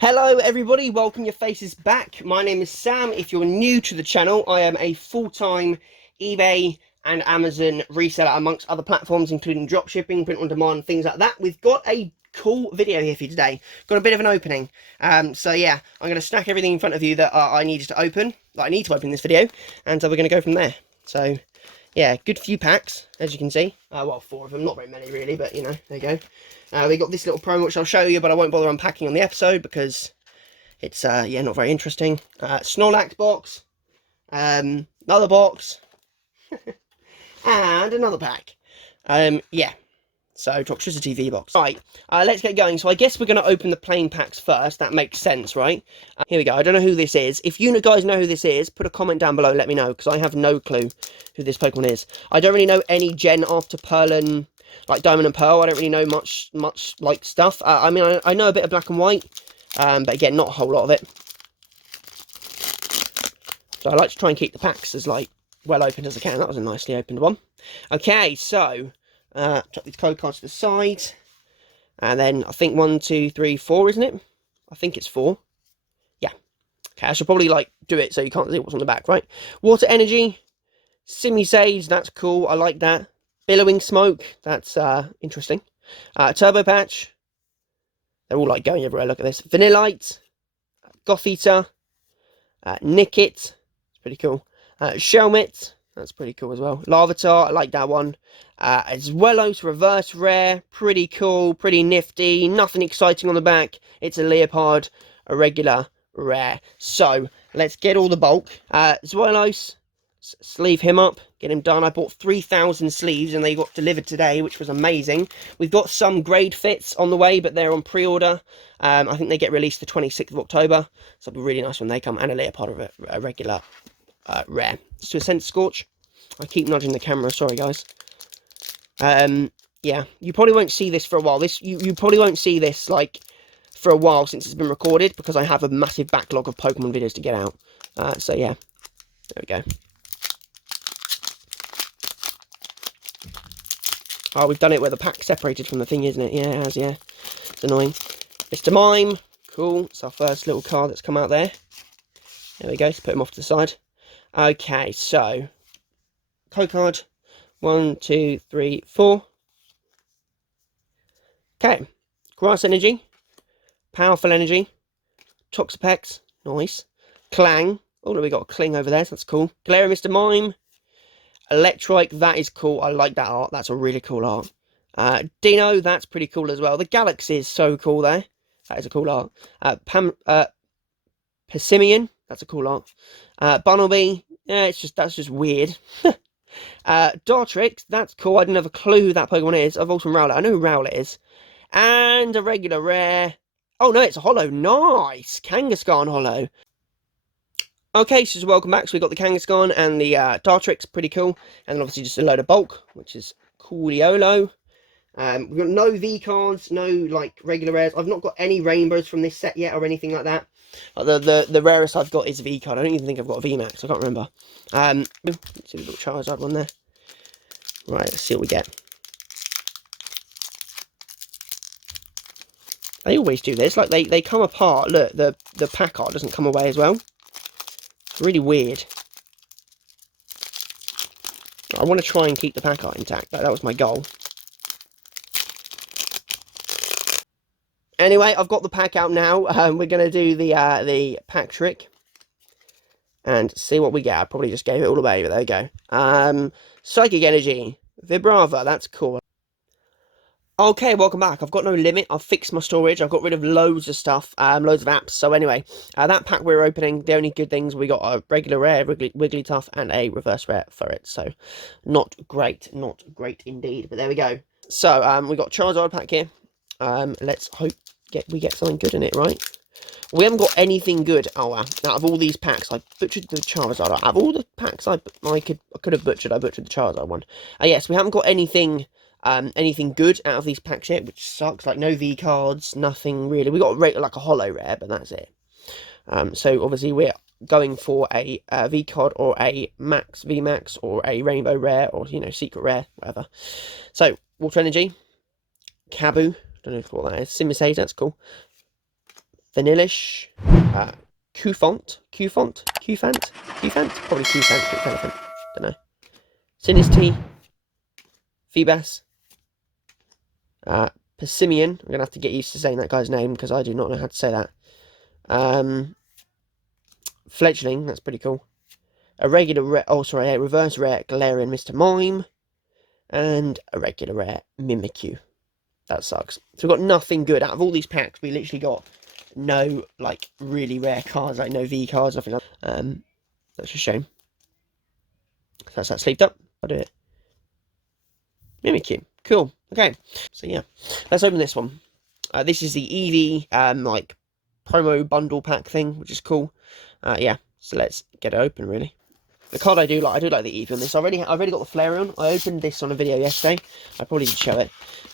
Hello everybody, welcome your faces back. My name is Sam. If you're new to the channel, I am a full-time eBay and Amazon reseller amongst other platforms including dropshipping, print on demand, things like that. We've got a cool video here for you today. Got a bit of an opening. So yeah, I'm going to stack everything in front of you that I needed to open, that I need to open in this video, and so we're going to go from there. So yeah, good few packs, as you can see. Well, 4 of them, not very many really, but you know, there you go. We got this little promo which I'll show you, but I won't bother unpacking on the episode because it's yeah, not very interesting. Snorlax box, another box, and another pack. Yeah. So Toxicity V box. Right, let's get going. So I guess we're going to open the plain packs first. That makes sense, right? Here we go. I don't know who this is. If you guys know who this is, put a comment down below. Let me know, because I have no clue who this Pokemon is. I don't really know any gen after Pearl and like Diamond and Pearl. I don't really know much like stuff. I mean, I know a bit of Black and White, but again, not a whole lot of it. So I like to try and keep the packs as like well opened as I can. That was a nicely opened one. Okay, so. Chuck these code cards to the side, and then I think 1, 2, 3, 4, isn't it? I think it's 4. Yeah. Okay, I should probably like do it so you can't see what's on the back, right? Water Energy, Simisage, that's cool. I like that. Billowing Smoke, that's interesting. Turbo Patch, they're all like going everywhere. Look at this. Vanillite, Goth Eater, Nickit, it's pretty cool. Shelmet. That's pretty cool as well. Larvitar, I like that one. As well as reverse rare, pretty cool, pretty nifty. Nothing exciting on the back. It's a Leopard, a regular rare. So let's get all the bulk. Zwelos, sleeve him up, get him done. I bought 3,000 sleeves and they got delivered today, which was amazing. We've got some grade fits on the way, but they're on pre-order. I think they get released the 26th of October, so it'll be really nice when they come. And a Leopard, a regular rare. To a Scent Scorch. I keep nudging the camera, sorry guys. Yeah, you probably won't see this for a while. You probably won't see this like for a while since it's been recorded, because I have a massive backlog of Pokemon videos to get out. So yeah, there we go. Oh, we've done it where the pack's separated from the thing, isn't it? Yeah, it has, yeah. It's annoying. Mr. Mime, cool. It's our first little card that's come out there. There we go, let's put him off to the side. Okay, so code card 1, 2, 3, 4. Okay, Grass Energy, Powerful Energy, Toxapex, nice. Clang, oh look, we got a Cling over there, so that's cool. Galarian Mr. Mime, Electrike, that is cool. I like that art. That's a really cool art. Dino, that's pretty cool as well. The Galaxy is so cool there. That is a cool art. Persimmon, that's a cool art. Bunnelby, yeah, that's just weird. Dartrix, that's cool. I didn't have a clue who that Pokemon is. I've also Rowlet. I know who Rowlet is. And a regular rare. Oh no, it's a holo. Nice! Kangaskhan holo. Okay, so welcome back. So we got the Kangaskhan and the Dartrix, pretty cool. And then obviously just a load of bulk, which is cooliolo. We've got no V cards, no like regular rares. I've not got any rainbows from this set yet or anything like that. The rarest I've got is a V card. I don't even think I've got a V Max. I can't remember. Let's see the little Charizard one there. Right, let's see what we get. They always do this. Like they come apart. Look, the pack art doesn't come away as well. It's really weird. I want to try and keep the pack art intact. That was my goal. Anyway, I've got the pack out now. We're going to do the pack trick and see what we get. I probably just gave it all away, but there you go. Psychic Energy, Vibrava, that's cool. Okay, welcome back. I've got no limit. I've fixed my storage. I've got rid of loads of stuff, loads of apps. So anyway, that pack we're opening, the only good things, we got a regular rare, Wigglytuff, and a reverse rare for it. So not great indeed. But there we go. So we got Charizard pack here. Let's hope we get something good in it, right? We haven't got anything good. Oh, out of all these packs, I butchered the Charizard. Out of all the packs I could have butchered, I butchered the Charizard one. Yes, we haven't got anything good out of these packs yet, which sucks. Like no V cards, nothing really. We got like a holo rare, but that's it. So obviously we're going for a V card or a Max V Max or a Rainbow rare or secret rare, whatever. So Water Energy, Kabu. Don't know what that is. Simisage, that's cool. Vanillish, Cufant, probably Cufant, Elephant, don't know. Sinistea, Feebas, Persimmon. I'm gonna have to get used to saying that guy's name because I do not know how to say that. Fledgling, that's pretty cool. A reverse rare Galarian Mr. Mime, and a regular rare Mimikyu. That sucks. So we've got nothing good out of all these packs. We literally got no like really rare cards, like no V cards, nothing like that. That's a shame. That's that sleeved up. I'll do it. Mimikyu. Cool. Okay. So yeah, let's open this one. This is the Eevee like promo bundle pack thing, which is cool. Yeah. So let's get it open. Really. The card I do like the Eevee on this. I've already got the Flareon. I opened this on a video yesterday. I probably did show it.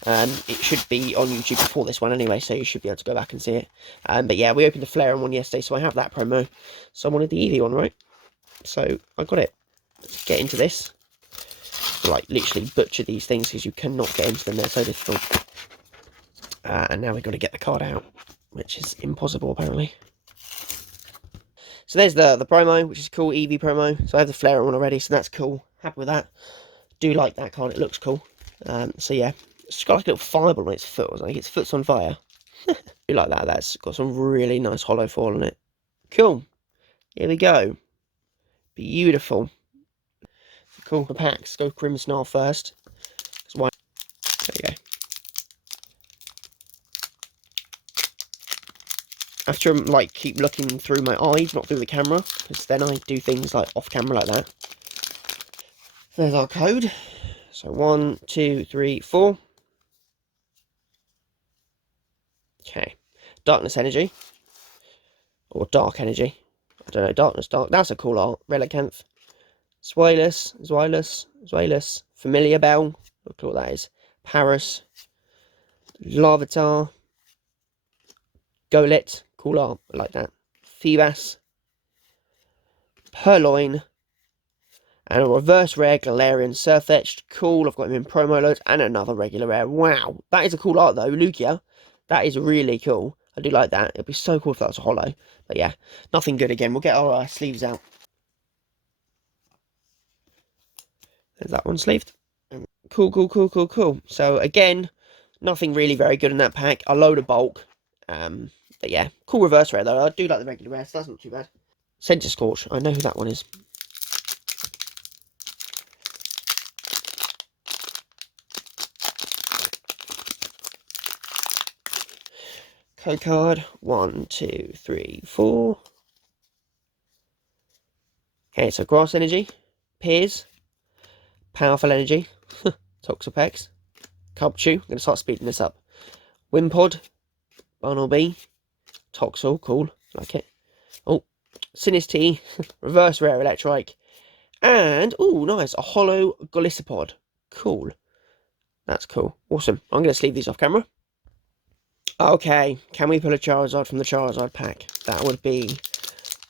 It should be on YouTube before this one anyway, so you should be able to go back and see it. But yeah, we opened the Flareon one yesterday, so I have that promo. So I wanted the Eevee one, right? So I got it. Let's get into this. Like literally butcher these things because you cannot get into them. They're so difficult. And now we've got to get the card out, which is impossible apparently. So there's the promo, which is cool, Eevee promo. So I have the Flareon one already, so that's cool. Happy with that. Do like that card, it looks cool. So yeah, it's got like a little fireball on its foot, or something. Its foot's on fire. Do like that, that's got some really nice hollow fall on it. Cool. Here we go. Beautiful. Cool, the packs. Go Grimmsnarl first. There you go. I have to like keep looking through my eyes, not through the camera, because then I do things like off camera like that. There's our code. So 1, 2, 3, 4. Okay. Darkness Energy. Or Dark Energy. I don't know. Darkness, Dark. That's a cool art. Relicanth. Zweilous. Familiar Bell. Look what that is. Paris. Larvitar. Golett. Cool art. I like that. Feebas. Purloin. And a reverse rare Galarian Surfetched. Cool. I've got him in promo loads. And another regular rare. Wow. That is a cool art though. Lugia. That is really cool. I do like that. It'd be so cool if that was a holo. But yeah. Nothing good again. We'll get our sleeves out. There's that one sleeved. Cool. So again, nothing really very good in that pack. A load of bulk. But yeah. Cool reverse rare though. I do like the regular rare, so that's not too bad. Centre Scorch. I know who that one is. Code card. 1, 2, 3, 4. Okay, so Grass Energy. Piers. Powerful Energy. Toxapex. Cubchoo. I'm going to start speeding this up. Wimpod. Barnaby. Toxel. Cool. Like it. Oh. Sinistea. Reverse Rare Electrike. And, oh, nice. A Holo Golisopod. Cool. That's cool. Awesome. I'm going to sleeve these off camera. Okay. Can we pull a Charizard from the Charizard pack? That would be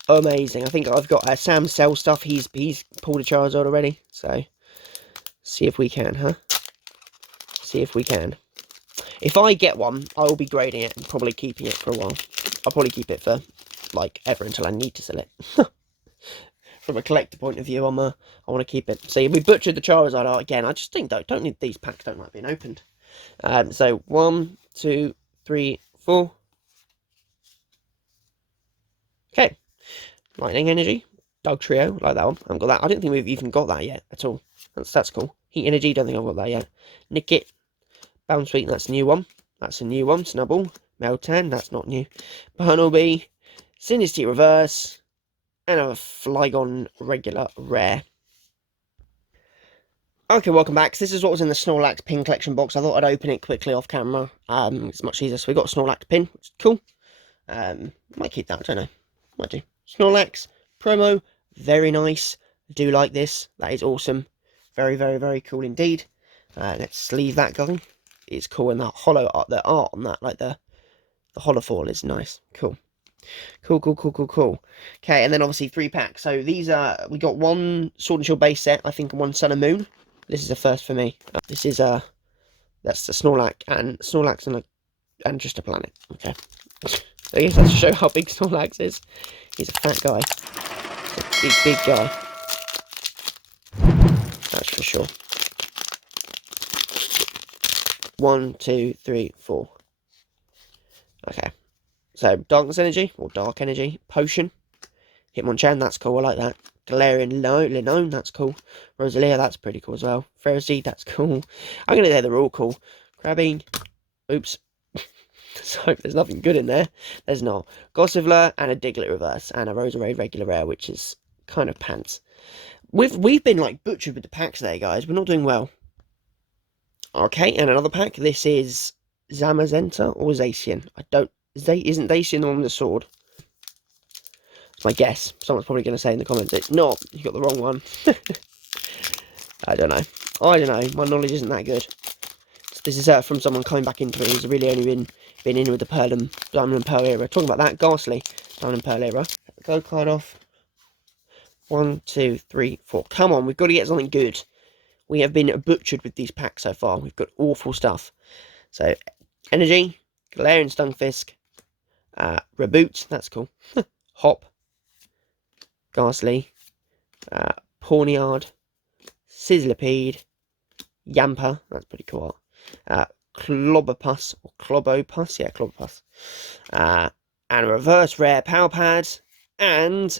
amazing. I think I've got Sam Cell stuff. He's pulled a Charizard already. So, see if we can, huh? See if we can. If I get one, I will be grading it and probably keeping it for a while. I'll probably keep it for, like, ever until I need to sell it. From a collector point of view, I want to keep it. So we butchered the Charizard art again. I just think don't need these packs. Don't like being opened. So 1, 2, 3, 4. Okay. Lightning Energy. Dog Trio. Like that one. I haven't got that. I don't think we've even got that yet at all. That's cool. Heat Energy. Don't think I've got that yet. Nickit. Bounce Sweet. That's a new one. That's a new one. Snubble. Meltan. That's not new. Barnaby. Sinistea Reverse. And a Flygon regular rare. Okay, welcome back. So this is what was in the Snorlax pin collection box. I thought I'd open it quickly off camera. It's much easier. So we got a Snorlax pin, which is cool. Might keep that, I don't know. Might do. Snorlax promo, very nice. I do like this. That is awesome. Very cool indeed. Let's sleeve that guy. It's cool, and the hollow art, the art on that, like the hollow fall is nice. Cool. Okay, and then obviously 3 packs. So these are, we got one Sword and Shield base set, I think, and one Sun and Moon. This is a first for me. This is that's the Snorlax and just a planet. Okay. I guess that's to show how big Snorlax is. He's a fat guy. He's a big guy. That's for sure. 1, 2, 3, 4. Okay. So, Darkness Energy, or Dark Energy, Potion. Hitmonchan, that's cool, I like that. Galarian Linoone, that's cool. Rosalia, that's pretty cool as well. Ferroseed, that's cool. I'm going to say they're all cool. Crabbing. Oops. So, there's nothing good in there. There's not. Gossifleur and a Diglett reverse. And a Roserade regular rare, which is kind of pants. We've been, like, butchered with the packs there, guys. We're not doing well. Okay, and another pack. This is Zamazenta or Zacian. Isn't Zacian the one with the sword? It's my guess. Someone's probably going to say in the comments, it's not. You got the wrong one. I don't know. My knowledge isn't that good. This is from someone coming back into it who's really only been in with the Diamond and Pearl era. Talking about that, Ghastly, Diamond and Pearl era. Go card off. 1, 2, 3, 4. Come on, we've got to get something good. We have been butchered with these packs so far. We've got awful stuff. So, Energy, Galarian Stunfisk, Reboot, that's cool. Hop, Ghastly, Pawniard, Sizzlipede, Yamper, that's pretty cool. Clobopus, or Clobopus, yeah, Clobopus. And a reverse rare Power Pad, and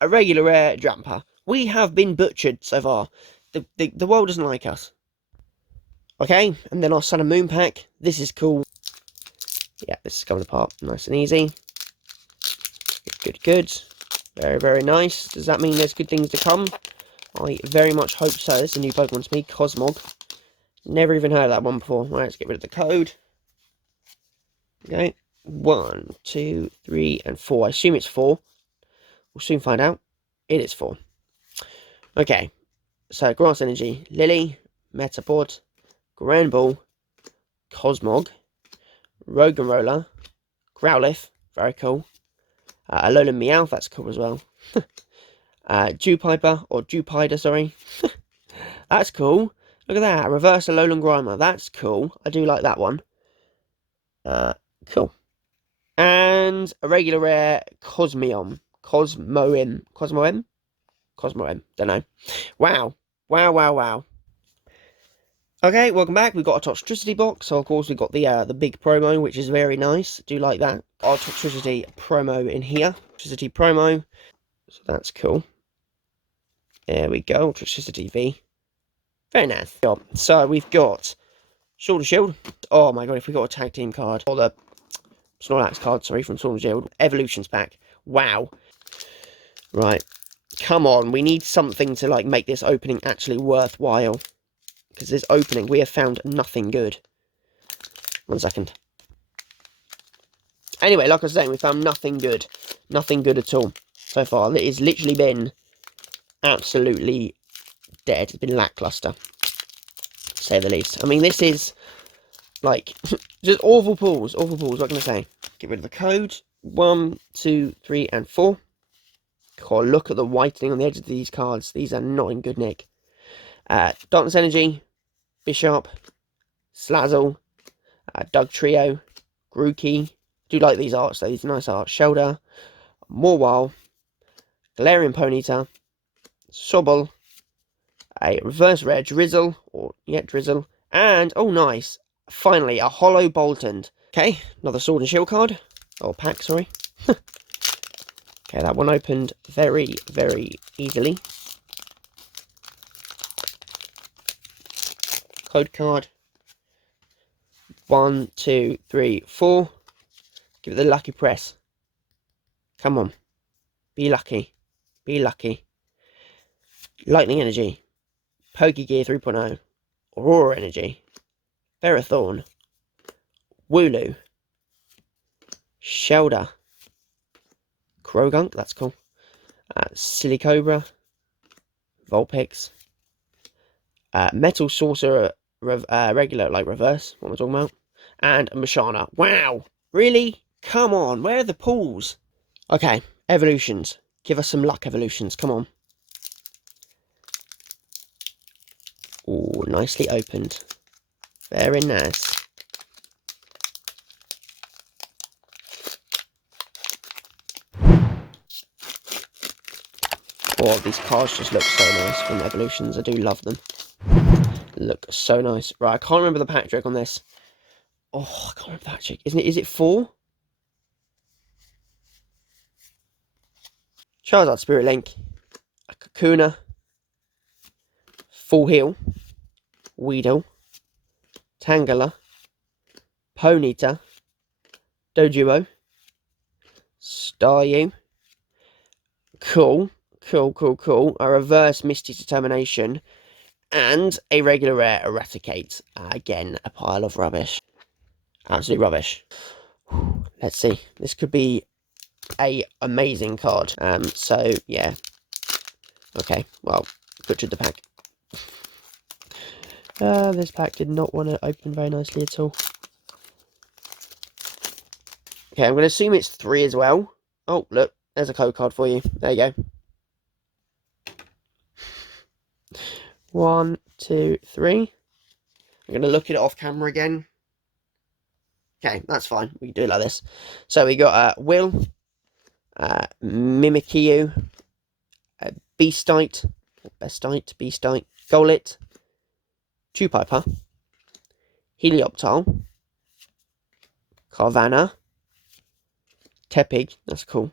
a regular rare Jumper. We have been butchered so far. The world doesn't like us. Okay, and then our Sun and Moon pack. This is cool. Yeah, this is coming apart nice and easy. Good. Very, very nice. Does that mean there's good things to come? I very much hope so. This is a new Pokemon to me, Cosmog. Never even heard of that one before. Right, let's get rid of the code. Okay, 1, 2, 3, and 4. I assume it's 4. We'll soon find out. It is 4. Okay, so Grass Energy, Lily, Metapod, Granbull, Cosmog, Roggenrola, Growlithe, very cool. Alolan Meowth, that's cool as well. Dewpiper, or Dewpider, sorry. That's cool. Look at that, Reverse Alolan Grimer, that's cool. I do like that one. Cool. And a regular rare Cosmoem, don't know. Wow. Okay, welcome back. We've got a Toxtricity box. So, of course, we've got the big promo, which is very nice. Do like that. Our Toxtricity promo in here. Toxtricity promo. So, that's cool. There we go. Toxtricity V. Very nice. So, we've got Sword and Shield. Oh, my God. If we got a tag team card. Or the Snorlax card, sorry, from Sword and Shield. Evolutions pack. Wow. Right. Come on. We need something to, like, make this opening actually worthwhile. Because this opening, we have found nothing good. 1 second. Anyway, like I was saying, we found nothing good. Nothing good at all so far. It has literally been absolutely dead. It's been lackluster, to say the least. I mean, this is, like, just awful pulls. Awful pulls, what can I say? Get rid of the code. 1, 2, 3, and 4. God, look at the whitening on the edge of these cards. These are not in good nick. Darkness Energy, Bishop, Slazzle, Doug Trio, Grookey. Do like these arts though, these are nice arts. Shelder, Morwile, Galarian Ponyta, Sobble, a reverse rare Drizzle, Drizzle, and, oh nice, finally, a Hollow Boltund. Okay, another Sword and Shield card, or pack, sorry. Okay, that one opened very, very easily. Code card. 1, 2, 3, 4. Give it the lucky press. Come on. Be lucky. Be lucky. Lightning Energy. Pokegear 3.0. Aurora Energy. Ferrothorn. Wooloo. Shelder. Krogunk, that's cool. Silicobra. Vulpix. Metal Sorcerer regular, like reverse, what am I talking about? And Mashana. Wow! Really? Come on, where are the pulls? Okay, evolutions. Give us some luck, evolutions, come on. Ooh, nicely opened. Very nice. Oh, these cards just look so nice from Evolutions. I do love them. Look so nice. Right, I can't remember the pack trick on this. Oh, I can't remember that trick. Isn't it? Is it 4? Charizard Spirit Link, a Kakuna, Full Heal, Weedle, Tangela, Ponyta, Doduo, Staryu. Cool. A reverse Misty Determination. And a regular rare Eradicate. Again, a pile of rubbish. Absolute rubbish. Let's see. This could be a amazing card. So, yeah. Okay, well, butchered the pack. This pack did not want to open very nicely at all. Okay, I'm going to assume it's 3 as well. Oh, look, there's a code card for you. There you go. 1, 2, 3. I'm going to look at it off camera again. Okay, that's fine. We can do it like this. So we got Will, Mimikyu, Beastite, Golett, Chupiper, Helioptile, Carvanha, Tepig, that's cool.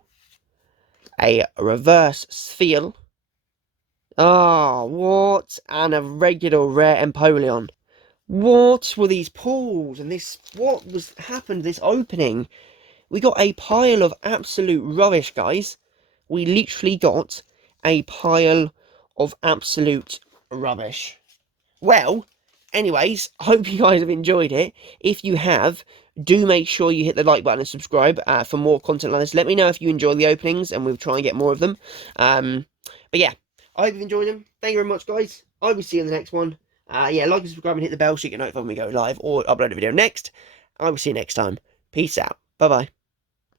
A reverse Spheal. Oh, what? And a regular rare Empoleon. What were these pulls? And this, what was happened this opening? We got a pile of absolute rubbish, guys. We literally got a pile of absolute rubbish. Well, anyways, I hope you guys have enjoyed it. If you have, do make sure you hit the like button and subscribe for more content like this. Let me know if you enjoy the openings, and we'll try and get more of them. But yeah, I hope you've enjoyed them. Thank you very much, guys. I will see you in the next one. Yeah, like and subscribe and hit the bell so you get notified when we go live or upload a video next. I will see you next time. Peace out. Bye-bye.